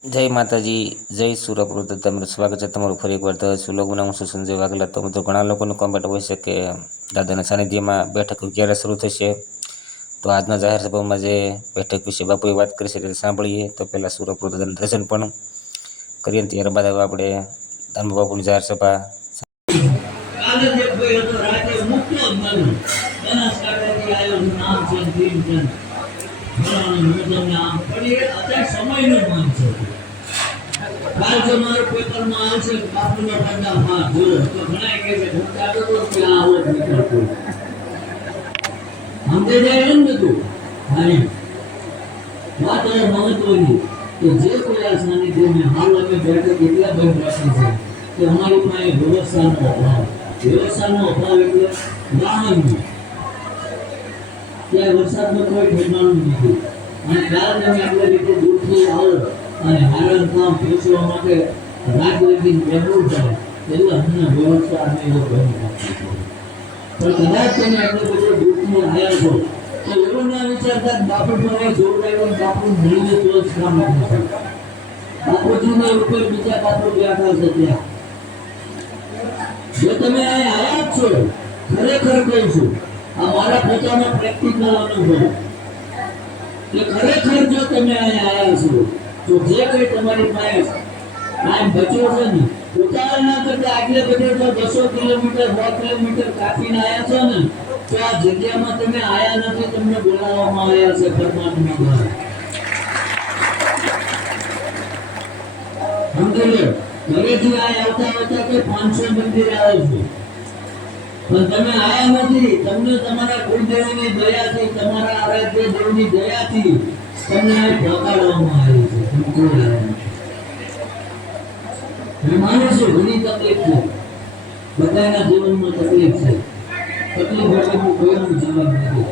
જય માતાજી, જય સુરપ્રભુ. તમારું સ્વાગત છે તમારું ફરી એકવાર. તો સુલોગુના હું છું સંજય વાઘેલા. તો મિત્રો ઘણા લોકોનું કોમેન્ટ હોય છે કે દાદાના સાનિધ્યમાં બેઠક ક્યારે શરૂ થશે. તો આજના જાહેર સભામાં જે બેઠક વિશે બાપુએ વાત કરી છે તે સાંભળીએ. તો પહેલાં સુરપ્રભુ દાદાનું દર્શન પણ કરીએ. ત્યારબાદ હવે આપણે ધર્મ બાપુની જાહેર સભા કાલ જો મારો પેપરમાં આવશે બાપુનો પંડા માં જો તો ઘણા કહે છે હું ચાલો તો કે આ હોત નીકળતો સમજે જાય ને તું હાઈ વાત એ મહત્વની કે જે કોઈ આ સાનિધ્યને હાલ અમે બેઠક એટલા બંધ રાખી છે કે અમારી પાસે વ્યવસ્થાનો અભાવ એટલે વાહનનો ત્યાં વરસાદનો કોઈ ઠેકાણું નથી અને કાલ તમે આપણે રીતે દૂરથી આવો અને હારણ કામ પહોંચવા માટે રાત લગી બેઠવું પડે એટલે અમને વ્યવસ્થા અમે એ બંધ રાખી પણ કદાચ તમે આટલો બધો દૂરથી આવ્યા છો તો એવું ના વિચારતા બાપુ મને જોડાયું બાપુ મળીને તો જ કામ નથી બાપુજીના ઉપર બીજા બાપુ બેઠા છે ત્યાં જો તમે અહીં આવ્યા જ છો ખરેખર કહું છું આ મારા પોતાનો પ્રેક્ટિકલ અનુભવ કે ખરેખર જો તમે અહીં આવ્યા છો તો જે કઈ તમારી પાસે ટાઈમ બચ્યો છે ને ઉતાવળ ના કરતા આગલે બધે જો 200 કિલોમીટર 100 કિલોમીટર કાપીને આવ્યા છો ને તો આ જગ્યામાં તમે આવ્યા નથી, તમને બોલાવવામાં આવ્યા છે પરમાત્મા દ્વારા. સમજી લો, ઘરેથી આ આવતા આવતા કે 500 મંદિરે આવ્યો છું પણ તમે આયા નથી. તમને તમારા કુળદેવની દયાથી તમારા આરાધ્ય દેવની દયાથી તમને આ પહોંચાડવામાં આવી છે. હું માનું છું ઘણી તકલીફ છે, બધાના જીવનમાં તકલીફ છે. તકલીફ વગરનું કોઈનું જીવન નથી.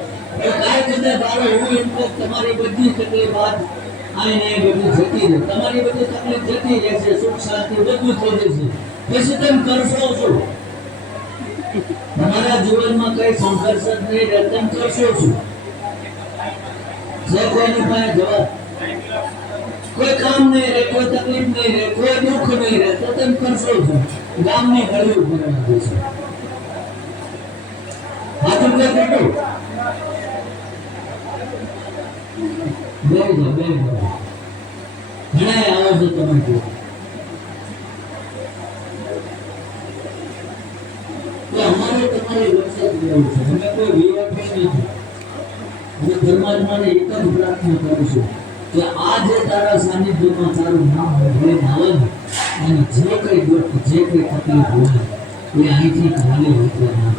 કાંઈ કદાચ તારો એવું એમ કે તમારી બધી તકલીફ બાદ આઈને બધી જતી રહે, તમારી બધી તકલીફ જતી રહેશે, સુખ શાંતિ બધું થઈ જશે. પછી તેમ કરશો શું? તમારા જીવનમાં કઈ સંઘર્ષ જ નહીં રહે, તેમ કરશો શું? જે કોઈની પાસે જવાબ કોઈ કામ નહીં રહે, કોઈ તકલીફ નહીં રહે, કોઈ દુઃખ નહીં રહે, તો તેમ કરશો શું? ગામની ગળ્યું ભરવા દેશો. હાથું કે કેટલું ઘણા આવો છો તમે તો અમારે તમારી વરસાદ લેવું છે. અમે કોઈ વીઆઈપી નથી. અમે પરમાત્માને એક જ પ્રાર્થના કરું છું કે આ જે તારા સાનિધ્યમાં તારું નામ લઈને આવે ને અને જે કઈ દુઃખ જે કઈ તકલીફ હોય એ અહીંથી ખાલી હોતા ના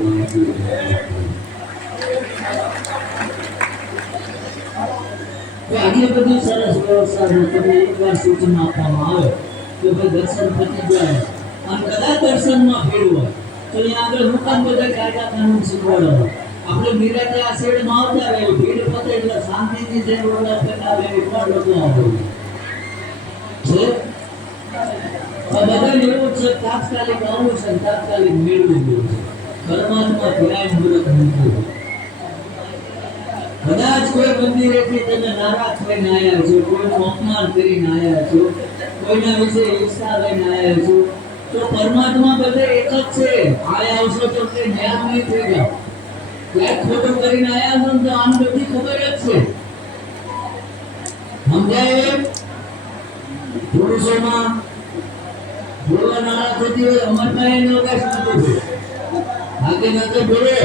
આગળ બધી સરસ વ્યવસ્થા તમને એકવાર સૂચના આપવામાં આવે કે ભાઈ દર્શન પતી જાય અને કદાચ દર્શનમાં ભીડ હોય તો અહીંયા આગળ મુકામ બધા કાયદા કાનૂન શીખવાડો. આપણે નિરાતે આ શેડમાં આવતા રહે, ભીડ પતે એટલે શાંતિથી જે રોડા પેલા આવે એટલા લોકો આવે છે. બધા એવું છે તાત્કાલિક આવું છે, તાત્કાલિક મેળવું છે. પરમાત્મા ધ્યાન મુરત નથી. કદાચ કોઈ મંદિરેથી તમે નારાજ થઈને આવ્યા છો, કોઈનું અપમાન કરીને આવ્યા છો, કોઈના વિશે ઈર્ષા લઈને આવ્યા છો, તો પરમાત્મા બધે એક જ છે. આયા આવશો તો તે જ્ઞાન નહીં થઈ જાય. ક્યાંક ખોટું કરીને આવ્યા છો તો આમ બધી ખબર જ છે. સમજાય? પુરુષોમાં બોલવા નાળા થતી હોય અમરમાં એનો અવકાશ નથી. આગે નથી બોલે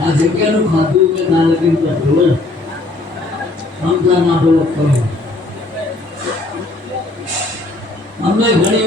આ જગ્યાનું ખાધું કે ના લગીન તો બોલે સમજા ના બોલો અમને ઘણી